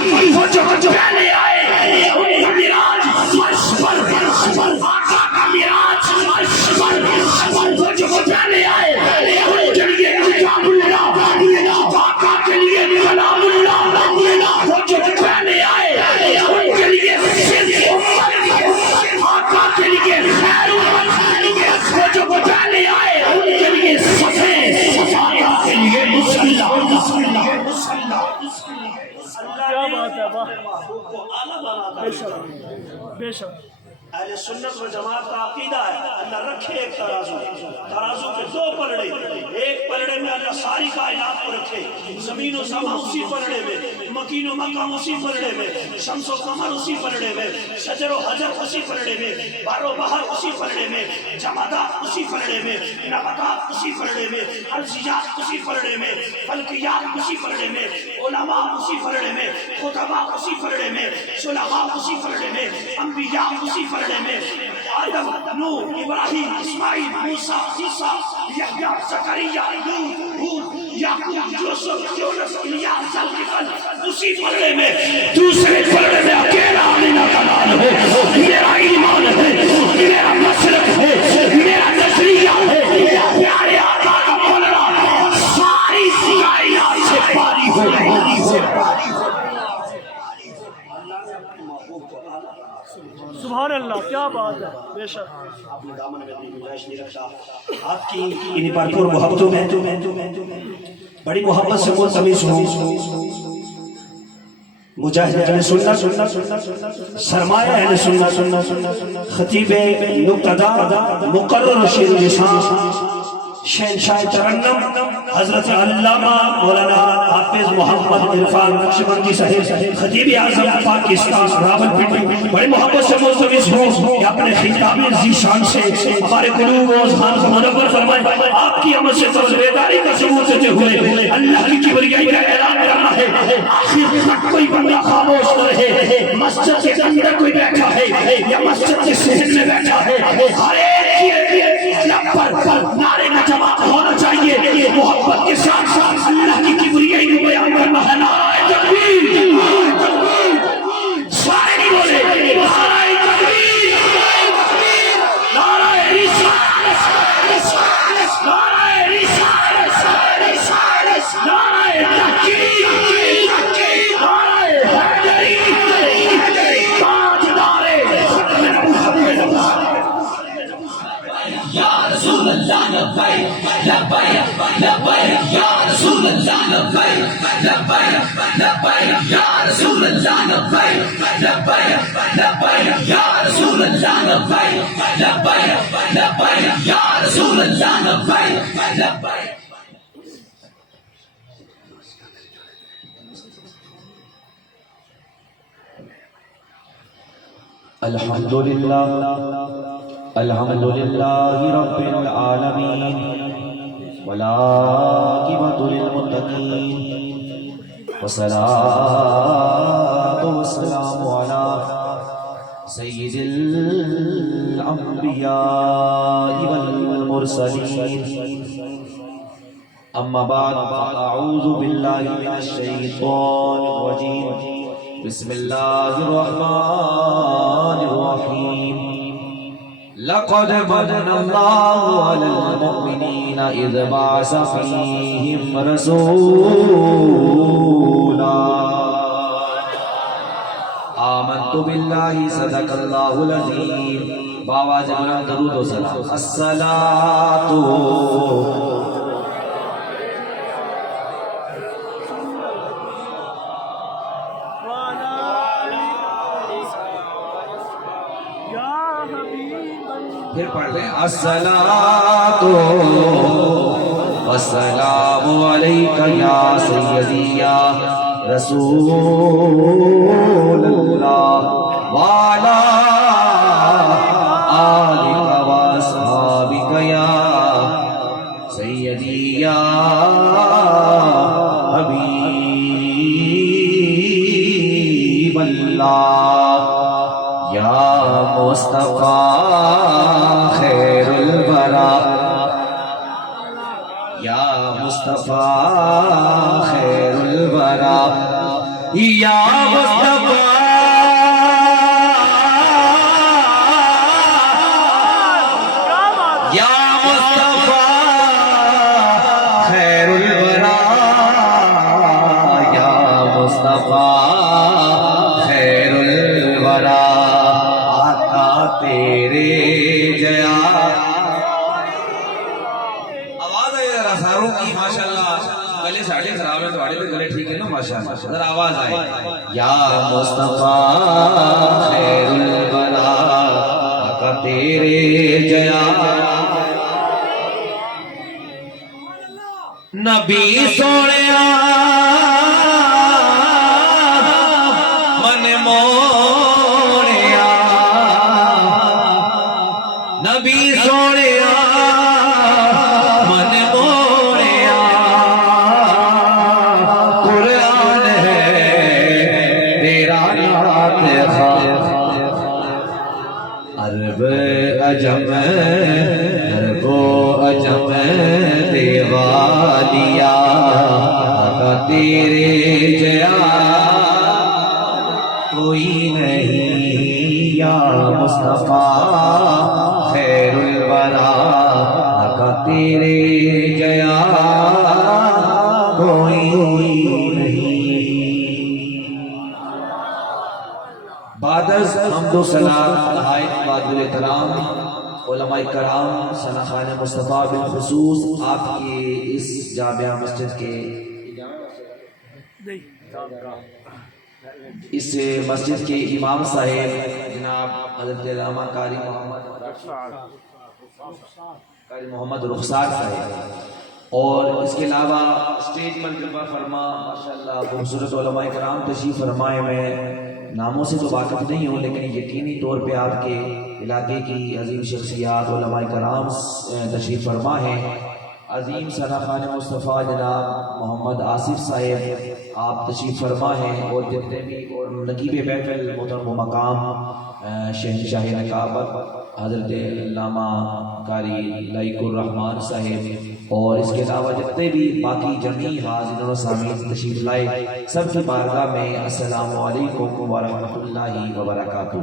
وہ جو پہلے آئے ان کا معراج عرش پر، آقا کا معراج عرش پر، وہ جو پہلے آئے ان کے لیے کتاب اللہ، آقا کے لیے کلام اللہ، وہ جو پہلے آئے ان کے لیے صرف امت، آقا کے لیے خیر امت، وہ جو پہلے آئے ان کے لیے صفحے، آقا کے لیے مصلی۔ کیا بات ہے، واہ، بے شک بے شک۔ اہل سنت و جماعت کا عقیدہ ہے اللہ رکھے ایک ترازو، ترازو کے دو پلڑے، ایک پلڑے میں اللہ ساری کائنات کو رکھے، زمین و سما اسی پلڑے میں، مکین و مکان اسی پلڑے میں، شمس و قمر اسی پلڑے میں، شجر و حجر اسی پلڑے میں، بحر و بحر اسی پلڑے میں، جمادات اسی پلڑے میں، نباتات اسی پلڑے میں، ارضیات اسی پلڑے میں، فلکیات اسی پلڑے میں، علماء اسی پلڑے میں، خطباء اسی پلڑے میں، صلحاء اسی پلڑے میں، انبیاء اسی پلڑے میں، آدم، نوح، ابراہیم، اسماعیل، موسیٰ، عیسیٰ، یحییٰ، زکریا، یوسف، ہود، یعقوب، یوسف، یونس، الیاس، ذوالفقار اسی پلڑے میں، دوسرے پلڑے میں اکیلا آمینہ کا نام ہے، میرا ایمان ہے، میرا مسلک ہے، میرا نظریہ ہے، پیارے آقا کا پلڑا ساری کائنات سے پاری ہو رہی ہے۔ سبحان اللہ، کیا بات ہے، بے شک۔ آپ نے دامن میں اپنی گنجائش نہیں رکھا، آپ کی انہیں بھرپور محبتوں میں بڑی محبت سے ملتمس ہوں، مجاہد اہل سنت، سرمایہ اہل سنت، خطیب مقتدی مقرر رشید لسان شہنشاہ ترنم حضرت علامہ مولانا حافظ محمد عرفان نقشبندی صاحب خطیب اعظم پاکستان راولپنڈی بڑی محبت سے ملتمس ہوں کہ اپنے خطاب ذیشان سے ہمارے قلوب و اذہان کو منور فرمائیں، آپ کی عمل سے فضل بیداری کا ثبوت دیتے ہوئے اللہ کی کبریائی کا اعلان کرنا ہے۔ آخر تک کوئی بندہ خاموش نہ رہے، مسجد کے اندر کوئی بیٹھا ہے یا مسجد کے صحن میں بیٹھا ہے، ہر ایک کی لب پر نعرے کا جواب ہونا چاہیے، محبت کے ساتھ ساتھ اللہ کی کبریائی کو بیان کرنا ہے۔ نعرہ تکبیر، سارے نہیں بولے، نعرہ تکبیر، نعرہ رسالت، نعرہ رسالت، نعرہ تحقیق، نعرہ حیدری، تاجدار ختم نبوت۔ یا رسول اللہ لبیک لبیک لبیک، یا رسول اللہ لبیک لبیک لبیک، یا رسول اللہ لبیک لبیک لبیک، یا رسول اللہ لبیک لبیک لبیک، یا رسول اللہ لبیک لبیک۔ الحمدللہ الحمدللہ رب العالمین والعاقبۃ للمتقین والصلاۃ والسلام علی سید الانبیاء والمرسلین، اما بعد فاعوذ باللہ من الشیطان الرجیم، بسم اللہ الرحمن الرحیم۔ لقد من اللہ علی المؤمنین اذ بعث فیہم رسولا آمنت باللہ صدق اللہ العظیم۔ بآواز بلند درود و سلام۔ الصلاۃ پھر پڑھ لیں، الصلاۃ والسلام علیک یا سیدی یا رسول اللہ وعلی آلک واصحابک یا سیدی یا حبیب اللہ یا مصطفیٰ خیر الورا، یا مصطفیٰ خیر الورا، یا مصطفیٰ یا مصطفیٰ خیر الورا یا مصطفیٰ خیر الورا آقا تیرے جیا آواز آئے ذرا ساروں کی ماشاءاللہ گلے ساڑھے خراب ہے تو آڑے پہ گلے ٹھیک ہے نا ماشاءاللہ ذرا آواز آئے یا مصطفیٰ خیر الورا آقا تیرے جیا نبی سوڑیا من موڑیا نبی سوڑیا من موڑیا قرآن ہے تیرا نعت عرب عجم عرب و عجم دیوالیا آقا تیرے جیا کوئی نہیں یا مصطفیٰ خیر الورا آقا تیرے جیا کوئی نہیں بعد از حمد و ثنا نہایت قابل احترام علماء کرام شناخان مصطفیٰ بالخصوص آپ کی اس جامعہ مسجد کے اس مسجد کے امام صاحب جناب حضرت علامہ قاری محمد رخسار صاحب اور اس کے علاوہ اسٹیج پر جلوہ فرما ماشاءاللہ خوبصورت علماء کرام تشریف فرمائے. میں ناموں سے تو واقف نہیں ہوں لیکن یقینی طور پہ آپ کے علاقے کی عظیم شخصیات علماء کرام تشریف فرما ہیں. عظیم شناخان مصطفیٰ جناب محمد آصف صاحب آپ تشریف فرما ہیں اور جتنے بھی اور نقیب محفل محترم و مقام شہنشاہ نقابت حضرت علامہ قاری لائق الرحمان صاحب اور اس کے علاوہ جتنے بھی باقی جمعی حاضرین و سامعین تشریف لائے سب کی بارگاہ میں السلام علیکم ورحمۃ اللہ وبرکاتہ.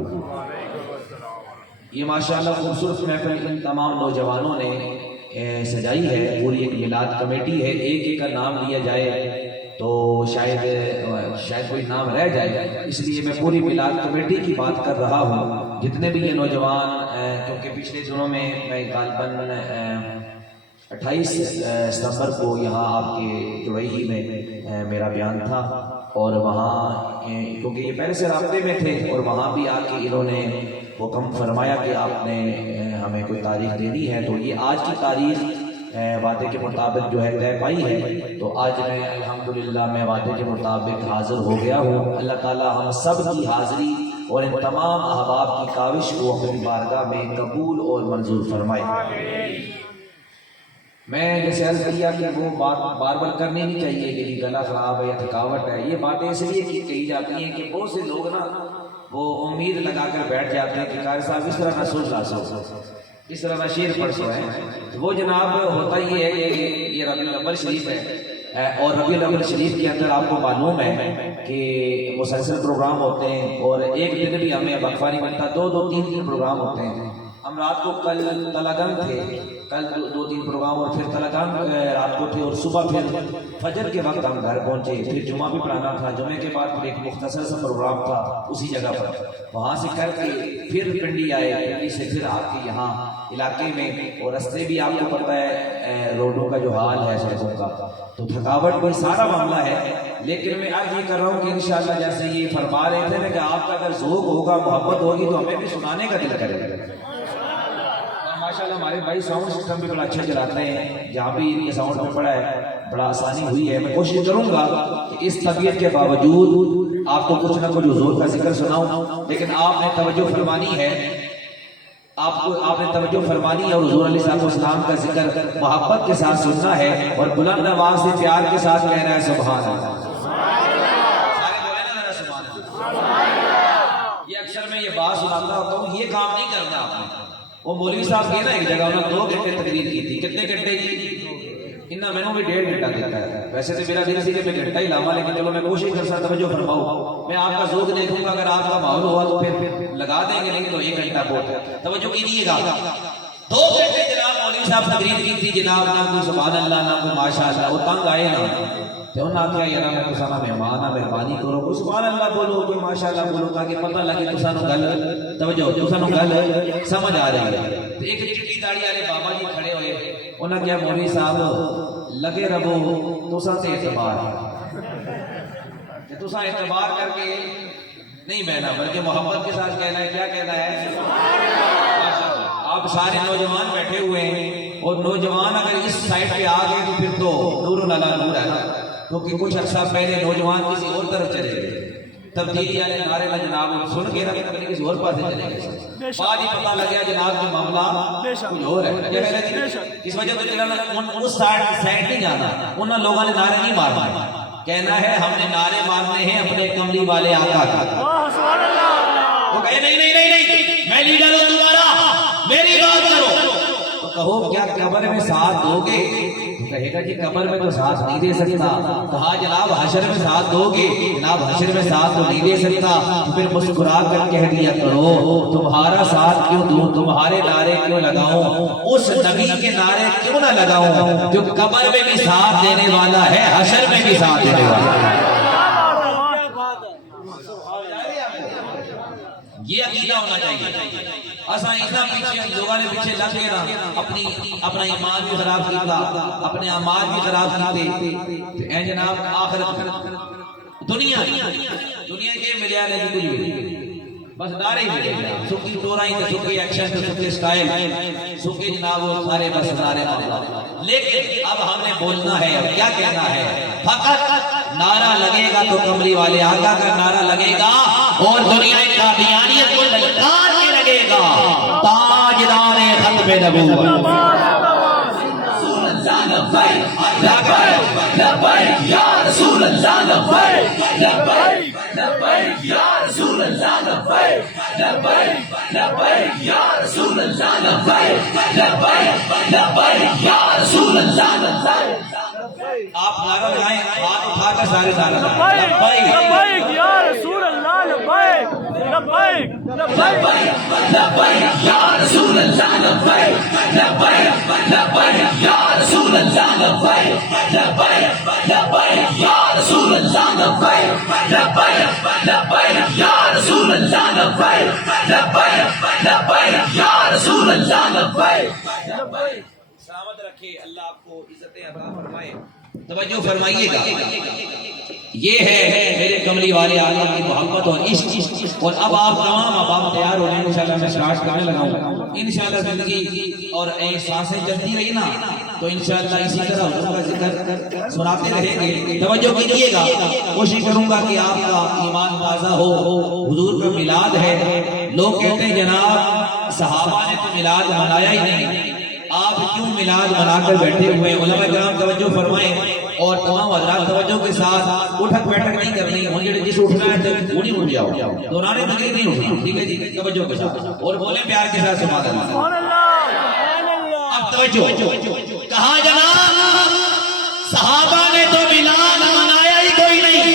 یہ ماشاءاللہ خوبصورت محفل ان تمام نوجوانوں نے سجائی ہے. پوری ایک میلاد کمیٹی ہے. ایک ایک کا نام لیا جائے تو شاید کوئی نام رہ جائے, اس لیے میں پوری میلاد کمیٹی کی بات کر رہا ہوں. جتنے بھی یہ نوجوان کیونکہ پچھلے دنوں میں غالباً 28 ستمبر کو یہاں آپ کے جڑئی میں میرا بیان تھا اور وہاں کیونکہ یہ پہلے سے رابطے میں تھے اور وہاں بھی آ کے انہوں نے حکم فرمایا کہ آپ نے ہمیں کوئی تاریخ دینی ہے. تو یہ آج کی تاریخ وعدے کے مطابق جو ہے طے پائی ہے. تو آج میں الحمدللہ میں وعدے کے مطابق حاضر ہو گیا ہوں. اللہ تعالی ہم سب کی حاضری اور ان تمام احباب کی کاوش کو اپنی بارگاہ میں قبول اور منظور فرمائے. میں جیسے عرض کیا کہ وہ بات بار بار کرنی نہیں چاہیے کہ گلا خراب ہے یا تھکاوٹ ہے. یہ باتیں اس لیے کہی جاتی ہیں کہ بہت سے لوگ نا وہ امید لگا کر بیٹھ جاتے ہیں کہ قاری صاحب اس طرح نہ سوچ لا سو, اس طرح نہ شیر پڑھ سو ہے. وہ جناب ہوتا یہ ہے کہ یہ ربیع الاول شریف ہے اور ربیع الاول شریف کے اندر آپ کو معلوم ہے کہ مسلسل پروگرام ہوتے ہیں اور ایک دن بھی ہمیں وقفہ نہیں ملتا. 2-3 پروگرام ہوتے ہیں. ہم رات کو کل تلاگن تھے, کل 2-3 پروگرام اور پھر تلاگن رات کو تھے اور صبح پھر فجر کے وقت ہم گھر پہنچے. پھر جمعہ بھی پڑھانا تھا, جمعے کے بعد پھر ایک مختصر سا پروگرام تھا اسی جگہ پر, وہاں سے کر کے پھر پنڈی آئے. پنڈی سے پھر آپ کے یہاں علاقے میں اور رستے بھی آپ کو پتہ ہے روڈوں کا جو حال ہے سڑکوں کا, تو تھکاوٹ کوئی سارا معاملہ ہے. لیکن میں آج یہ کر رہا ہوں کہ انشاءاللہ جیسے یہ فرما رہے تھے کہ آپ کا اگر ذوق ہوگا محبت ہوگی تو ہمیں بھی سنانے کا دل کرے گا. ماشاءاللہ ہمارے بھائی ساؤنڈ سسٹم بھی بڑا اچھا چلاتے ہیں. جہاں بھی یہ ساؤنڈ میں پڑا ہے بڑا آسانی ہوئی ہے. میں کوشش کروں گا کہ اس طبیعت کے باوجود آپ کو کچھ نہ کچھ حضور کا ذکر سناؤں, لیکن آپ نے توجہ فرمانی ہے, آپ نے توجہ فرمانی ہے اور حضور علیہ السلام کا ذکر محبت کے ساتھ سننا ہے اور بلند آواز سے پیار کے ساتھ کہنا ہے سبحان اللہ. یہ اکثر میں یہ بات سناتا ہوتا ہوں, یہ کام نہیں کرنا آپ نے. وہ مولوی صاحب کے نا ایک جگہ انہوں نے 2 گھنٹے تقریر کی تھی. کتنے گھنٹے کی؟ انہاں میں نے بھی 1.5 گھنٹہ دیتا ہے. ویسے تو میرا دل سی کہ میں گھنٹہ ہی لاواں، لیکن چلو میں کوشش کر سکتا توجہ فرماؤ. میں آپ کا ذوق دیکھوں گا، اگر آپ کا ماحول ہوا تو پھر لگا دیں گے، نہیں تو 1 گھنٹہ بہت ہے. توجہ کیجیے گا. 2 گھنٹے جناب مولوی صاحب تقریر کی تھی، جناب نہ کوئی سبحان اللہ نہ کوئی ماشاء اللہ. وہ تنگ آئے نا تو انہوں نے کہا یار میں تساں مہمان آ، مہربانی کرو کوئی سبحان اللہ بولو کوئی ماشاء اللہ بولو تاکہ پتہ لگے تساں نوں گل توجہ تساں نوں گل سمجھ آ رہی ہے. تو ایک چٹی داڑھی والے بابا جی کھڑے ہوئے، انہوں نے کہا مولوی صاحب لگے رہو تساں سے اعتبار کہ تساں اعتبار کر کے نہیں بہنا بلکہ محبت کے ساتھ کہنا ہے. کیا کہنا ہے؟ آپ سارے نوجوان بیٹھے ہوئے ہیں اور نوجوان اگر اس سائڈ پہ آ گئے تو پھر تو نور اللہ نور ہے نا، کیونکہ کچھ عرصہ پہلے نوجوان کسی اور طرف چلے گئے، تبدیلی والے نعرے میں جناب سن کے رکھ کر کسی اور پاسے چلے گئے. بعد ہی پتہ لگا جناب کہ معاملہ کچھ اور ہے. اس وجہ سے چلانا اس سائڈ نہیں جانا، ان لوگوں نے نعرے نہیں مارنا. کہنا ہے ہم نے نعرے مارنے ہیں اپنے کملی والے آقا کا. وہ کہے نہیں نہیں نہیں نہیں میں لیڈر ہوں تمہارا، میری بات کرو. تو کہو کیا قبر میں ساتھ دو گے؟ کہے گا جی قبر میں تو ساتھ نہیں دے سکتا. کہا جناب حشر میں ساتھ دو گے؟ جناب حشر میں ساتھ تو نہیں دے سکتا. پھر مسکرا کر کہہ دیا کرو تمہارا ساتھ کیوں دوں، تمہارے نعرے کیوں لگاؤں، اس نبی کے نعرے کیوں نہ لگاؤں جو قبر میں بھی ساتھ دینے والا ہے حشر میں بھی ساتھ دینے والا ہے. یہ عقیدہ ہونا چاہیے. اساں اتنا پیچھے لوگوں نے پیچھے لگ گئے نا، اپنا ایمان بھی خراب کیتا، اپنے اعمال بھی خراب کیتے. اے جناب آخرت دنیا کے ملیا نے کچھ بس نعرے ہی ملے گا، سکی ٹورائی تے سکی ایکشن تے سکی سٹائل سکی جناب وہ سارے بس نعرے مارنا. لیکن اب ہم نے بولنا ہے، اب کیا کہنا ہے؟ فقط نعرہ لگے گا تو کملی والے آقا کا نعرہ لگے گا اور دنیا قادیانیت کو للکار کے لگے گا. تاجدار ختم نبوت لبیک یا رسول اللہ، لبیک لبیک لبیک یا رسول اللہ، لبیک لبیک لبیک یا رسول اللہ، لبیک لبیک لبیک یا رسول اللہ، لبیک. آپ نعرہ لگائیں، ہاتھ اٹھا کر سارے نعرہ لبیک لبیک یا رسول اللہ، لبیک لبیک لبیک لبیک یا رسول اللہ، لبیک لبیک لبیک یا رسول اللہ، لبیک لبیک لبیک یا رسول اللہ، لبیک لبیک لبیک یا رسول اللہ، لبیک لبیک لبیک یا رسول اللہ، لبیک. سلامت رکھے، اللہ آپ کو عزت عطا فرمائے. توجہ فرمائیے گا، یہ ہے میرے کملی والے آقا کی محبت اور عشق. اور اب آپ تمام احباب تیار ہو رہے ہیں، انشاءاللہ میں سٹارٹ کرنے لگا ہوں. انشاءاللہ زندگی اور سانسیں چلتی رہی نا تو انشاءاللہ اسی طرح حضور کا ذکر سناتے رہیں گے. توجہ کیجیے گا، کوشش کروں گا کہ آپ کا ایمان تازہ ہو. حضور کا میلاد ہے، لوگ کہتے ہیں جناب صحابہ نے تو میلاد منایا ہی نہیں، آپ کیوں میلاد منا کر بیٹھے ہوئے؟ علماء کرام توجہ فرمائیں اور تمام حضرات توجہ کے ساتھ اٹھک بیٹھک نہیں کرنی. مجھے جس اٹھنا ہے تو وہ نہیں اٹھ جاؤ، دوران تقریر نہیں اٹھنا، ٹھیک ہے جی؟ توجہ کے ساتھ اور بولیں پیار کے ساتھ سبحان اللہ. اب توجہ، کہا جناب صحابہ نے تو میلاد منایا ہی کوئی نہیں،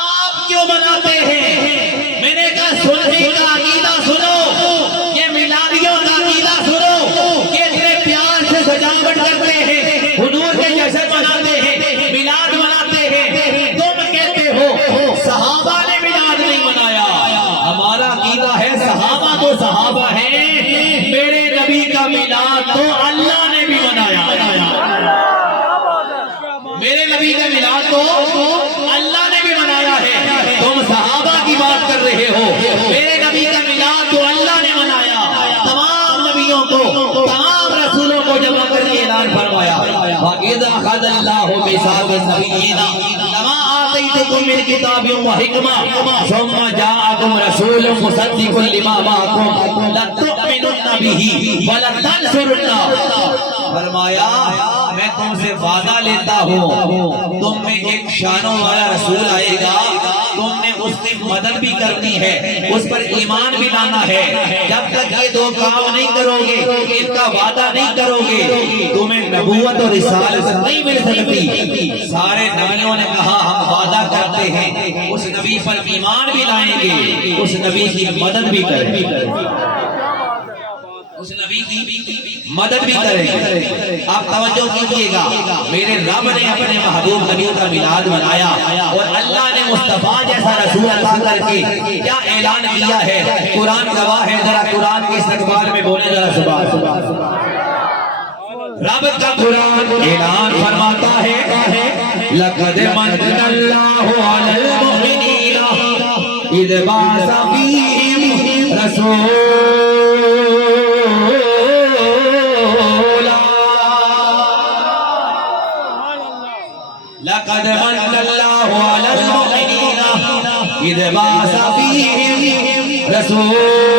آپ کیوں مناتے ہیں؟ میں نے کہا سننے کا عقیدہ سنو، یہ میلادیوں کا عقیدہ سنو، یہ اتنے پیار سے سجاوٹ کرتے ہیں، حضور کے جیسے مناتے ہیں، میلاد مناتے ہیں. تم کہتے ہو صحابہ نے میلاد نہیں منایا. ہمارا عقیدہ ہے صحابہ تو صحابہ ہیں، میرے نبی کا میلاد تو اللہ نے بھی منایا. میرے نبی کا میلاد تو اللہ نے بھی منایا ہے. تم صحابہ کی بات کر رہے ہو، میرے نبی کا میلاد تو اللہ نے منایا. تمام نبیوں کو، تمام رسولوں کو جمع کر کے اعلان فرمایا وَإِذَا أَخَذَ اللَّهُ مِيثَاقَ النَّبِيِّينَ لَمَا آتَيْتُكُم مِّن كِتَابٍ وَحِكْمَةٍ ثُمَّ جَاءَكُمْ رَسُولٌ مُصَدِّقٌ لِّمَا مَعَكُمْ لَتُؤْمِنُنَّ بِهِ وَلَتَنصُرُنَّهُ. فرمایا میں تم سے وعدہ لیتا ہوں، تم میں ایک شانوں والا رسول آئے گا، تم نے اس کی مدد بھی کرنی ہے، اس پر ایمان بھی لانا ہے. جب تک یہ دو کام نہیں کرو گے، ان کا وعدہ نہیں کرو گے، تمہیں نبوت اور رسالت نہیں مل سکتی. سارے نبیوں نے کہا ہم وعدہ کرتے ہیں اس نبی پر ایمان بھی لائیں گے، اس نبی کی مدد بھی کریں گے، اس نبی کی مدد بھی کریں گے. آپ توجہ کیجئے گا، میرے رب نے اپنے محبوب نبی کا میلاد منایا اور اللہ نے مصطفیٰ جیسا رسول عطا کر کے کیا اعلان کیا ہے. قرآن گواہ ہے، ذرا قرآن کے استقبال میں بولے ذرا سبحان اللہ. رب کا قرآن اعلان فرماتا ہے لَقَدْ مَنَّ اللَّهُ عَلَى الْمُؤْمِنِينَ إِذْ بَعَثَ فِيهِمْ رَسُولًا. لَقَدْ مَنَّ اللَّهُ عَلَى الْمُؤْمِنِينَ إِذْ بَعَثَ فِيهِمْ رَسُولًا.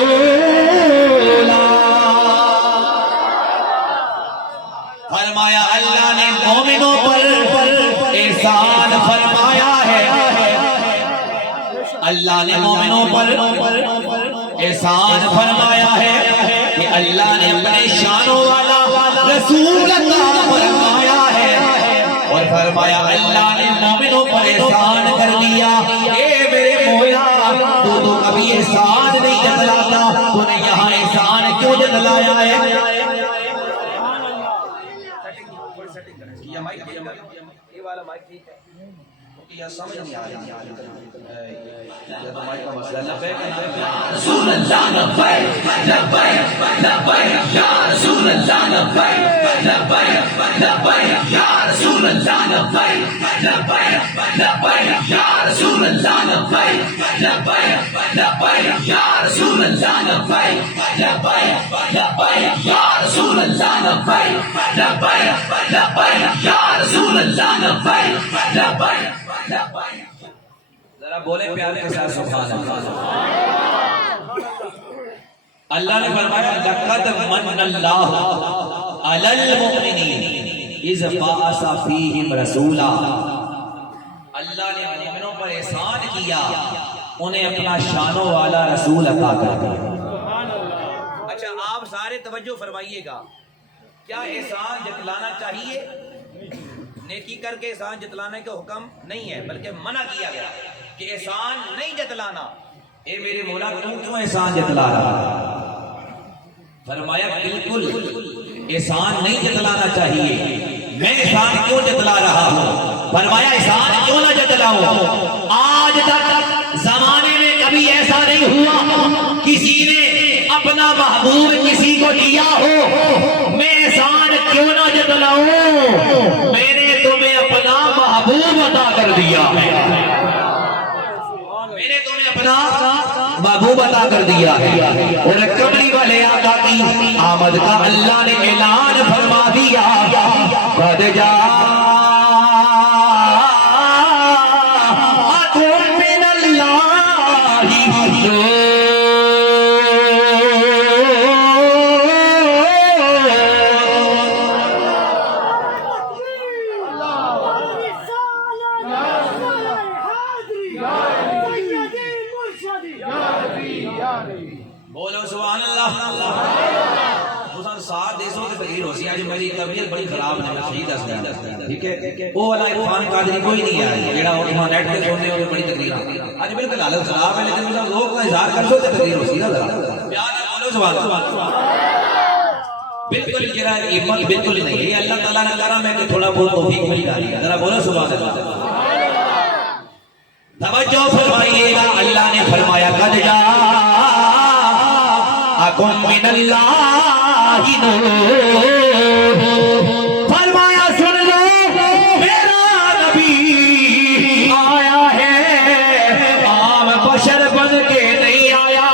فرمایا اللہ نے مومنوں پر احسان فرمایا ہے، اللہ نے مومنوں پر احسان فرمایا ہے کہ اللہ نے اپنے شانوں والا رسول عطا فرمایا ہے. اور فرمایا اللہ نے مومنوں پر احسان کر دیا. اے میرے مولا تو کبھی احسان نہیں جتلاتا، تو نے یہاں احسان کیوں جتلایا ہے؟ یہ والا مائک ٹھیک ہے، یہ سمجھ نہیں آ رہی تو مائک کا مسئلہ. رسول اللہ لبیک لبیک لبیک یا رسول اللہ لبیک لبیک لبیک یا رسول اللہ لبیک لبیک لبیک یا رسول اللہ لبیک لبیک لبیک یا رسول اللہ لبیک لبیک لبیک یا رسول اللہ لبیک لبیک لبیک یا رسول اللہ لبیک لبیک لبیک. ذرا بولے پیارے کے ساتھ سبحان اللہ. اللہ نے فرمایا لقد من اللہ علی المؤمنین اذ بعث فیہم رسولا. اللہ نے مومنوں پر احسان کیا، انہیں اپنا شانوں والا رسول عطا کر دیا. اچھا آپ سارے توجہ فرمائیے گا، کیا احسان جتلانا چاہیے؟ نیکی کر کے احسان جتلانے کا حکم نہیں ہے، بلکہ منع کیا گیا کہ احسان نہیں جتلانا. اے میرے مولا کیوں احسان جتلا رہا ہے؟ فرمایا بالکل احسان نہیں جتلانا چاہیے. میں احسان کیوں جتلا رہا ہوں؟ فرمایا احسان کیوں نہ جتلاؤں؟ آج تک زمانے میں کبھی ایسا نہیں ہوا کسی نے اپنا محبوب کسی کو دیا ہو. میں احسان کیوں نہ جتلاؤں؟ میں نے تمہیں اپنا محبوب عطا کر دیا، میں نے تمہیں اپنا محبوب عطا کر دیا ہے. اور کملی والے آقا کی آمد کا اللہ نے اعلان فرما دیا قد جاءکم من اللہ نور. بولو سبحان اللہ. سات دیسوں کی تقریر ہو سی. آج میری طبیعت بڑی خراب ہے، شہید ہستا ٹھیک ہے. وہ والا عرفان قادری کوئی نہیں آیا جڑا وہاں نیٹ پہ سننے اور بڑی تقریر آج بالکل حالت خراب ہے، لیکن لوگ کا اظہار کر سو تقریر ہو سی نا. پیار بولو سبحان اللہ. بالکل جرا ایمان بالکل نہیں. یہ اللہ تعالیٰ نے کرا میں کہ تھوڑا بہت توفیق مل جا رہی ہے. ذرا بولو سبحان اللہ. توجہ فرمائیے گا، اللہ نے فرمایا قد جاءکم من اللہ نور. فرمایا سن لو میرا نبی آیا ہے، عام بشر بن کے نہیں آیا،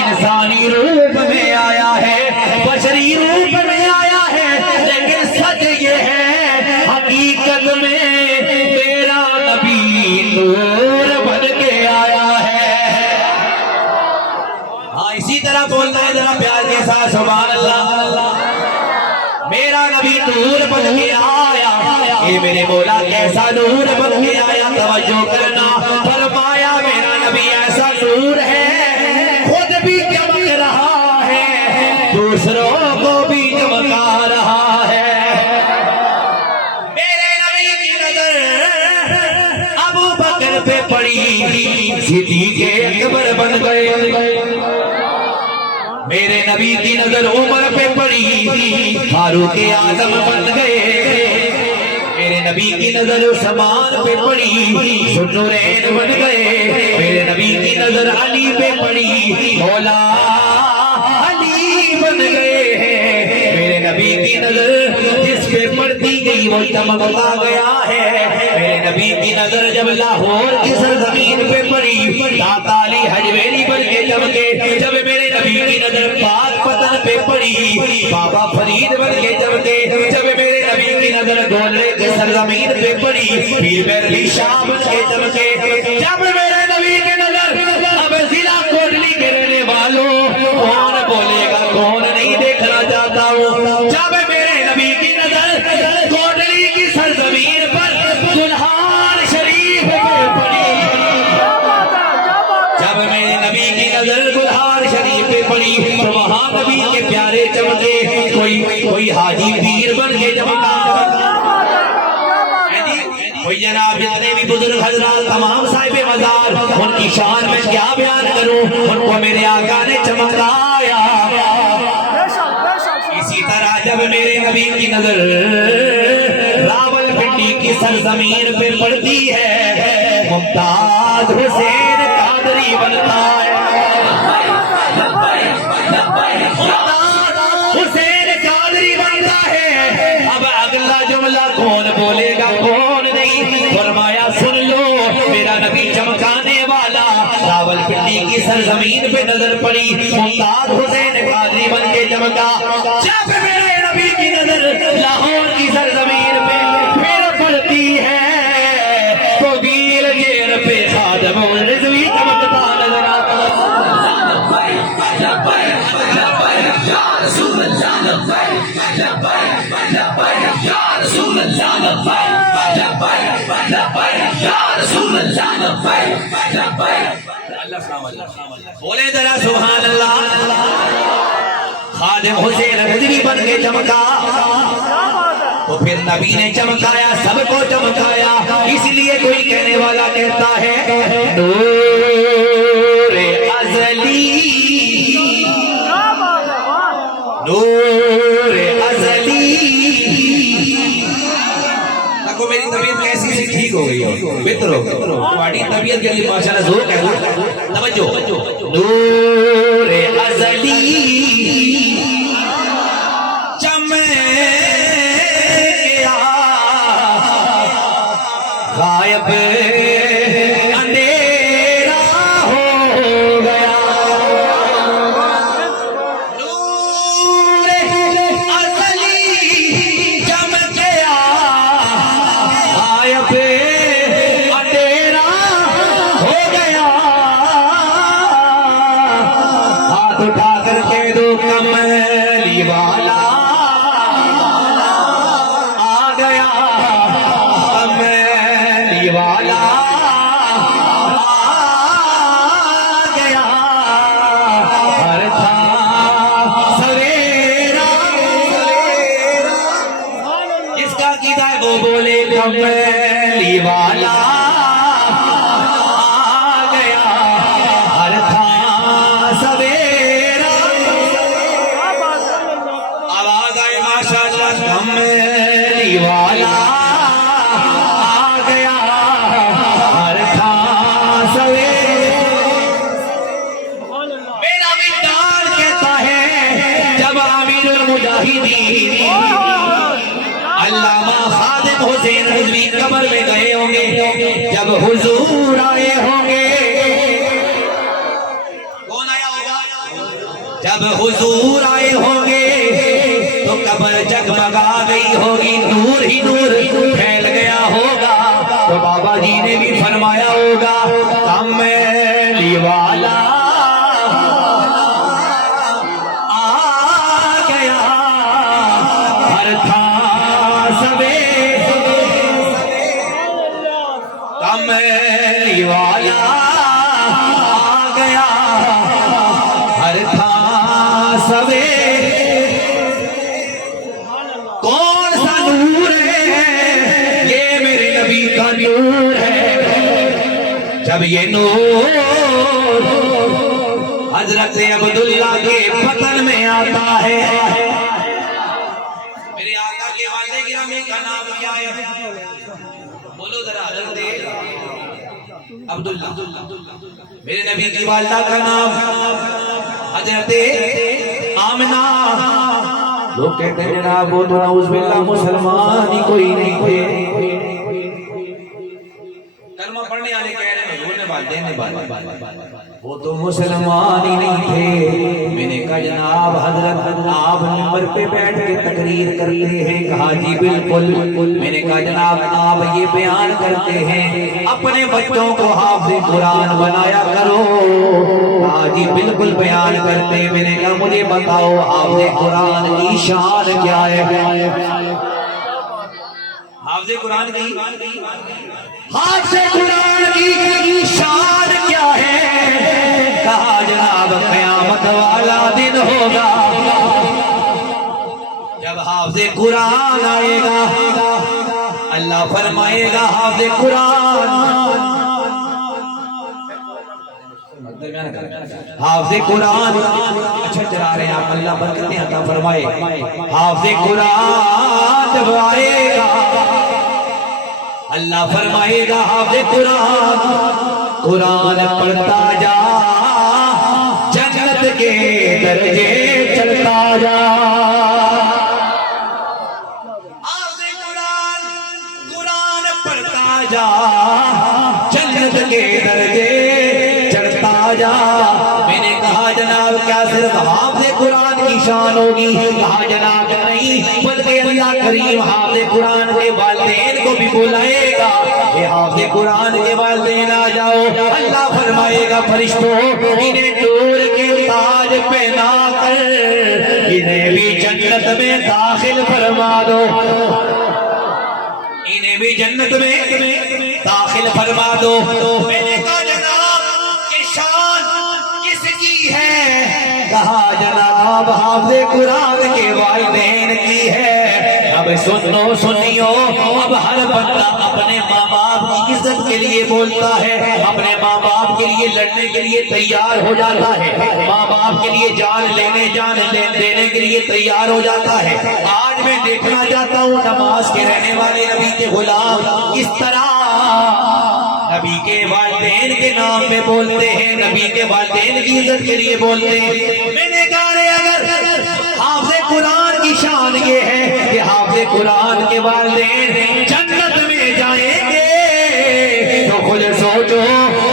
انسانی روپ میں آیا ہے، بشری روپ میں آیا ہے. لیکن سچ یہ ہے حقیقت میں میرا نبی نور بن کے آیا ہے. ہاں اسی طرح بولنا ہے ذرا پیار کے ساتھ سبحان اللہ. میرا نبی نور بن کے آیا. اے میرے مولا کیسا نور بن کے آیا؟ توجہ کرنا. فرمایا میرا نبی صدیق اکبر بن گئے، میرے نبی کی نظر عمر پہ پڑی، فاروق اعظم بن گئے، میرے نبی کی نظر عثمان پہ پڑی، ذوالنورین بن گئے، میرے نبی کی نظر علی پہ پڑی، مولا علی بن گئے، میرے نبی کی نظر جس پہ پڑتی گئی وہ چمکتا گیا ہے، میرے نبی کی نظر جب لاہور کی سرزمین پہ پڑی، داتا علی حجویری بن کے چمکے، جب میرے نبی کی نظر پاک پتن پہ پڑی، بابا فرید بن کے چمکے، جب میرے نبی کی نظر گولڑے کی سرزمین پہ پڑی، پیر بیرلی شاہ بن کے چمکے، جب میرے نبی کی نظر اب ضلع کوٹلی کے رہنے والوں کون بولے گا کون نہیں دیکھنا چاہتا ہوں، جب میرے نبی کی نظر کوٹلی کی سرزمین پر گلہار شریف پہ پڑی، جب میرے نبی کی نظر گلہار شریف پہ پڑی تو وہاں نبی کے پیارے چمکے، کوئی حاجی پیر بن کے چمکا، کوئی جناب جتنے بھی بزرگ حضرات تمام صاحب مزار، ان کی شان میں کیا بیان کروں، ان کو میرے آقا نے چمکایا۔ اسی طرح جب میرے نبی کی نظر راول پنڈی کی سرزمین پہ پڑتی ہے، ممتاز حسین قادری بنتا ہے، حسین قادری بنتا ہے۔ اب اگلا جملہ کون بولے گا کون نہیں، فرمایا سن لو، میرا نبی چمکانے والا راول پنڈی کی سرزمین پہ نظر پڑی، ممتاز حسین قادری بن کے چمکا، جب میرے نبی کی نظر لاہور کی سرزمین پہ پھر پڑتی ہے تو گیل گیر پہ خادم الرضوی چمکتا نظر آتا۔ بولے ذرا سبحان اللہ۔ خادم حسین رضوی بن کے چمکا تو پھر نبی نے چمکایا، سب کو چمکایا، اس لیے کوئی کہنے والا کہتا ہے نور ازلی، نور ازلی۔ دیکھو میری طبیعت کیسی سے ٹھیک ہو گئی ہو، بہتر ہو گئی تمہاری طبیعت کے لیے ماشاءاللہ زور کہہ توجہ، نور ازلی غائب اندھیرا ہو گیا، نور ازلی چمکیا، غائب اندھیرا ہو گیا، ہاتھ اٹھا کر کہہ دو کملی والا آ گیا، والا آ گیا، ہر تھا سویرا، جس کا عقیدہ ہے وہ بولے کملی والا آ گیا، ہر تھا سویرا۔ آواز آئے ماشاءاللہ، کملی والا علامہ خادم حسین رضوی قبر میں گئے ہوں گے، جب حضور آئے ہوں گے، کون آیا ہوگا؟ جب حضور آئے ہوں گے تو قبر جگمگا گئی ہوگی، نور ہی نور پھیل گیا ہوگا، تو بابا جی نے بھی فرمایا ہوگا کملی والا کملی والا آ گیا، ہر تھا سوے۔ کون سا نور ہے؟ یہ میرے نبی کا نور ہے، جب یہ نور حضرت عبداللہ کے بدن میں آتا ہے. میرے آقا کے والد گرامی کا نام کیا ہے؟ بولو ذرا. حضرت عبداللہ. میرے نبی کی والدہ کا نام حضرت آمنہ. لوگ کہتے ہیں جناب وہ تو نعوذ باللہ مسلمان ہی کوئی نہیں تھے. کلمہ پڑھنے والے کہہ رہے ہیں حضور نے والدین نے وہ تو مسلمان ہی نہیں تھے. میں نے کہا جناب حضرت آپ منبر پہ بیٹھ کے تقریر کرتے ہیں. کہا جی بالکل. میں نے کہا جناب آپ یہ بیان کرتے ہیں اپنے بچوں کو حافظ قرآن بنایا کرو. کہا جی بالکل بیان کرتے. میں نے کہا مجھے بتاؤ حافظ قرآن کی شان کیا ہے؟ حافظ قرآن کی حافظ قرآن کی شان کیا ہے؟ کہا جناب قیامت والا دن ہوگا جب حافظ قرآن آئے گا. اللہ فرمائے گا حافظ قرآن اچھا چلا رہے ہیں آپ. اللہ برکتیں عطا فرمائے. حافظ قرآن جب آئے گا اللہ فرمائے گا حافظ قرآن پڑھتا جا جنت کے درجے چلتا جا. حافظ قرآن پڑھتا جا جنت کے درجے چلتا جا. میں نے کہا جناب کیا صرف حافظ قرآن کی شان ہوگی؟ کہا جناب نہیں بلکہ اللہ کریم حافظ قرآن کے والدین کو بھی بلائے گا. یہ حافظ قرآن کے والدین آ جاؤ. اللہ فرمائے گا فرشتوں انہیں نور کے تاج پہنا کر انہیں بھی جنت میں داخل فرما دو. انہیں بھی جنت میں داخل فرما دو. میں نے کہا جناب یہ شان کس کی ہے؟ کہا جناب حافظ قرآن کے والدین کی ہے. اب سنو سنیو اب ہر بندہ اپنے ماں باپ کی عزت کے لیے بولتا ہے. اپنے ماں باپ کے لیے لڑنے کے لیے تیار ہو جاتا ہے. ماں باپ کے لیے جان دینے کے لیے تیار ہو جاتا ہے. آج میں دیکھنا چاہتا ہوں نماز کے رہنے والے نبی کے غلام اس طرح نبی کے والدین کے نام پہ بولتے ہیں, نبی کے والدین کی عزت کے لیے بولتے ہیں. میں نے کہا اگر حافظ قرآن کی شان یہ ہے کہ حافظ قرآن کے والدین جنت میں جائیں گے تو خود سوچو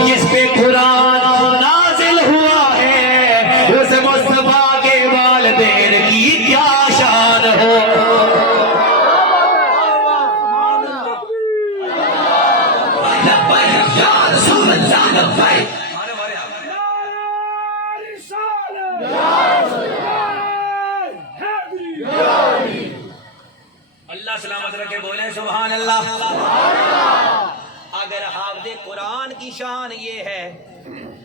جس پہ قرآن نازل ہوا ہے اس مصطفیٰ کے والدین کی کیا شان ہو. اللہ سلامت رکھے بولیں سبحان اللہ. اگر حافظ قرآن کی شان یہ ہے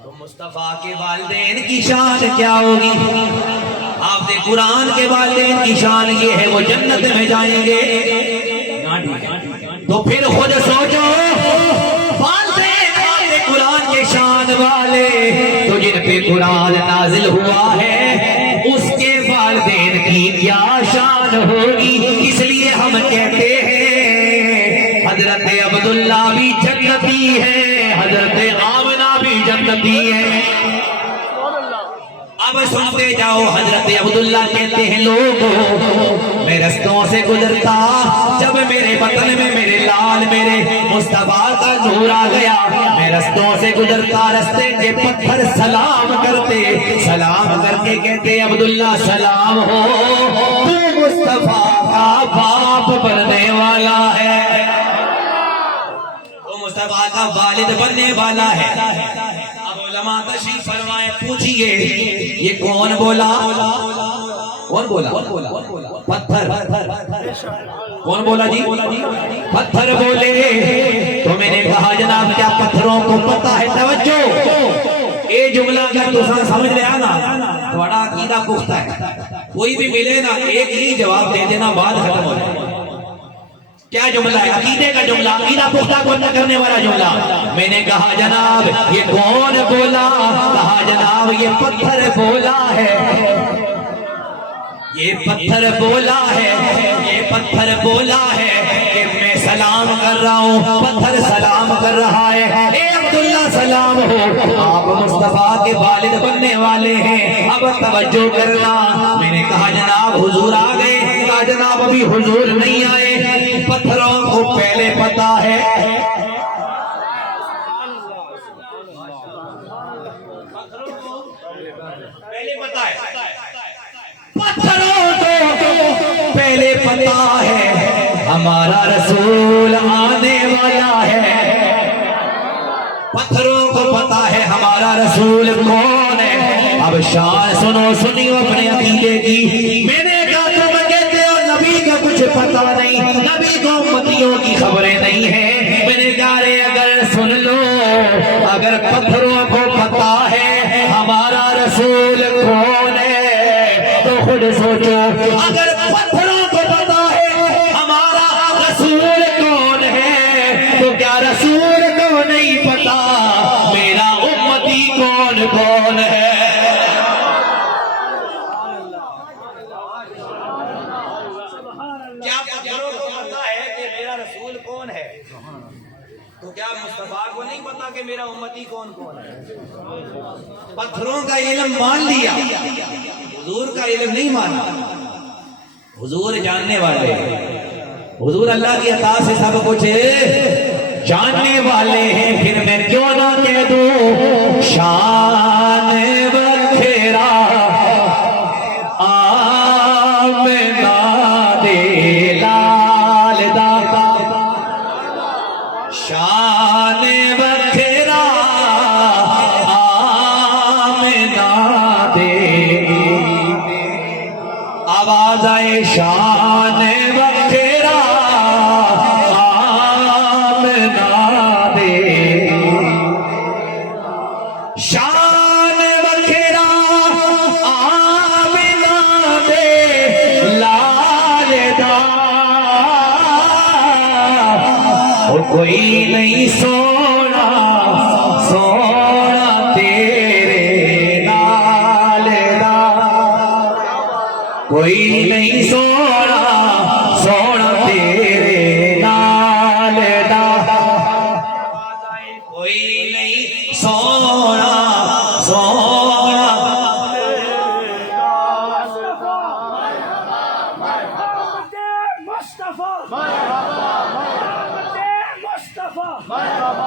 تو مصطفیٰ کے والدین کی شان کیا ہوگی؟ حافظ قرآن کے والدین کی شان یہ ہے وہ جنت میں جائیں گے. تو پھر خود سوچو والدین قرآن کے شان والے تو جن پہ قرآن نازل ہوا ہے اس کے والدین کی کیا شان ہوگی. اس لیے ہم کہتے ہیں حضرت عبداللہ بھی جنتی ہے, حضرت آمنہ بھی جنتی ہے. اب سنتے جاؤ حضرت عبداللہ کہتے ہیں لوگوں میں رستوں سے گزرتا جب میرے وطن میں میرے لال میرے مصطفیٰ کا نور آ گیا. میں رستوں سے گزرتا رستے کے پتھر سلام کرتے, سلام کر کے کہتے عبداللہ سلام ہو تو مصطفیٰ کا باپ بننے والا ہے, تو مصطفیٰ کا والد بننے والا ہے. علماء تشریف فرمائے پوچھئے یہ کون بولا؟ کون بولا؟ پتھر. کون بولا جی؟ پتھر بولے. تو میں نے کہا جناب کیا پتھروں کو پتہ ہے؟ توجہ یہ جملہ اگر دوسرا سمجھ لیا نا تو بڑا عقیدہ پختہ ہے. کوئی بھی ملے نا ایک ہی جواب دے دینا بعد ختم ہو جائے. کیا جملہ ہے؟ عقیدے کا جملہ، عقیدہ پختہ کرنے والا جملہ۔ میں نے کہا جناب یہ کون بولا؟ کہا جناب یہ پتھر بولا ہے، یہ پتھر بولا ہے، یہ پتھر بولا ہے کہ میں سلام کر رہا ہوں، پتھر سلام کر رہا ہے۔ اے عبداللہ سلام ہو، آپ مصطفیٰ کے والد بننے والے ہیں، اب توجہ کرنا۔ میں نے کہا جناب حضور آ گئے؟ کہا جناب ابھی حضور نہیں آئے، پتھروں کو پہلے پتا ہے، پہلے پتا ہے، پتھروں کو پہلے پتا ہے ہمارا رسول آنے والا ہے، پتھروں کو پتا ہے ہمارا رسول کون ہے۔ اب شان سنو، سنیو اپنے عقیدے کی۔ میں نے کہا تم کہتے ہو نبی کا کچھ پتا نہیں، نبی کو امتیوں کی خبریں نہیں ہیں۔ میں نے کہا رے اگر سن لو، اگر پتھروں کو پتا ہے ہمارا رسول کون ہے تو خود سوچو، اگر پتھروں کو پتا ہے ہمارا رسول کون ہے تو کیا رسول کو نہیں پتا میرا امتی کون کون ہے؟ کیا پتھروں کو پتا ہے کہ میرا رسول کون ہے تو کیا مصطفیٰ کو نہیں پتا کہ میرا امتی کون کون ہے؟ پتھروں کا علم مان لیا، حضور کا علم نہیں مانا۔ حضور جاننے والے، حضور اللہ کی عطا سے سب کچھ جاننے والے ہیں، پھر میں کیوں نہ کہہ دوں شان بخیرا آمنہ دے لال داتا، شان بخیرا آمنہ دے، آواز آئے شان بخیرا آمنہ دے، شان بخیرا آمنہ دے لال دا، کوئی نہیں سونا سونا تیرے نال دا، کوئی نہیں سونا سونا تیرے نال دا، کوئی نہیں سونا سونا۔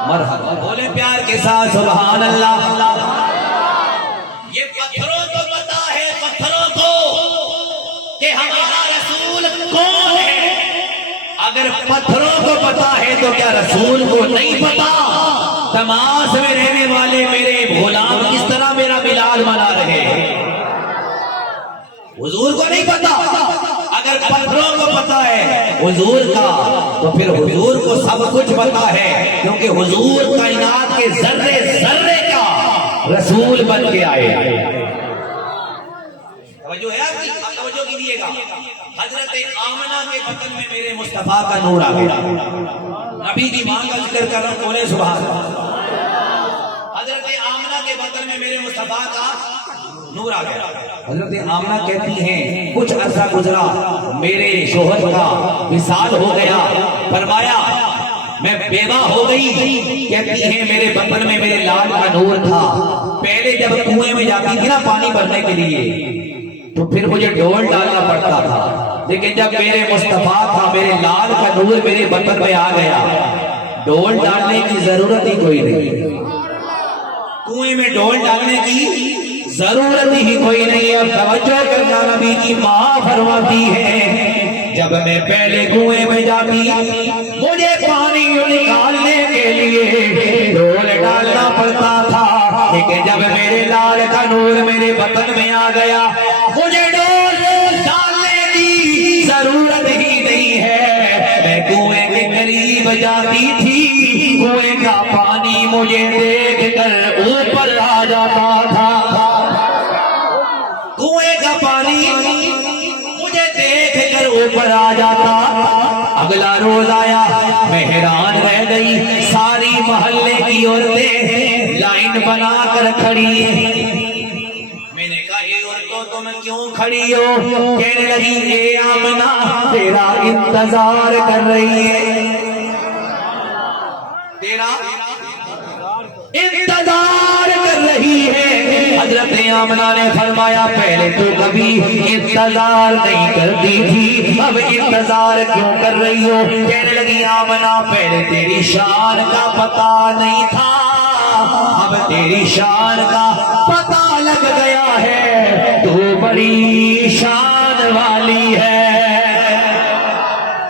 مرحبا، بولے پیار کے ساتھ سبحان اللہ۔ یہ پتھروں کو پتا ہے، پتھروں کو کہ ہمارا رسول کون ہے۔ اگر پتھروں کو پتا ہے تو کیا رسول کو نہیں پتا؟ تماس میں رہنے والے میرے غلام کس طرح میرا میلاد منا رہے ہیں؟ حضور کو نہیں پتا؟ اگر پتھروں کو پتا ہے حضور کا تو پھر حضور کو سب کچھ پتا ہے، کیونکہ حضور کائنات کے ذرے ذرے کا رسول بن کے آئے۔ توجہ ہے آپ کی؟ توجہ کیجیے گا۔ حضرت آمنہ کے بطن میں میرے مصطفیٰ کا نور آ گیا، نبی کی ماں کا ذکر کر رہا ہوں، بولے سبحان اللہ۔ حضرت آمنہ کے بطن میں میرے مصطفیٰ کا نور آ گیا۔ حضرت آمنہ کہتی ہیں کچھ عرصہ گزرا، میرے شوہر کا وصال ہو گیا، فرمایا میں بیوہ ہو گئی۔ کہتی ہیں میرے بطن میں میرے لال کا نور تھا، پہلے جب کنویں میں جاتی تھی نا پانی بھرنے کے لیے تو پھر مجھے ڈول ڈالنا پڑتا تھا، لیکن جب میرے مصطفیٰ تھا میرے لال کا نور میرے بطن میں آ گیا، ڈول ڈالنے کی ضرورت ہی کوئی نہیں، کنویں میں ڈول ڈالنے کی ضرورت ہی کوئی نہیں۔ اب توجہ کرنا، نبی کی ماں فرماتی ہے جب میں پہلے کنویں میں جاتی مجھے پانی نکالنے کے لیے ڈول ڈالنا پڑتا تھا، لیکن جب میرے لال کا نور میرے بطن میں آ گیا مجھے ڈول ڈالنے کی ضرورت ہی نہیں ہے۔ میں کنویں کے قریب جاتی تھی، کنویں کا پانی مجھے دیکھ کر اوپر آ جاتا تھا، کنویں کا پانی مجھے دیکھ کر اوپر آ جاتا، اگلا روز آیا، میں حیران رہ گئی، ساری محلے کی عورتیں لائن بنا کر کھڑی ہیں۔ میں نے کہا یہ عورتوں تم کیوں کھڑی ہو؟ کہنے لگی اے آمنہ تیرا انتظار کر رہی ہے، تیرا انتظار کر رہی ہے۔ حضرت آمنہ نے فرمایا پہلے تو کبھی انتظار نہیں کرتی تھی، اب انتظار کیوں کر رہی ہو؟ کہنے لگی آمنہ پہلے تیری شان کا پتہ نہیں تھا، اب تیری شان کا پتہ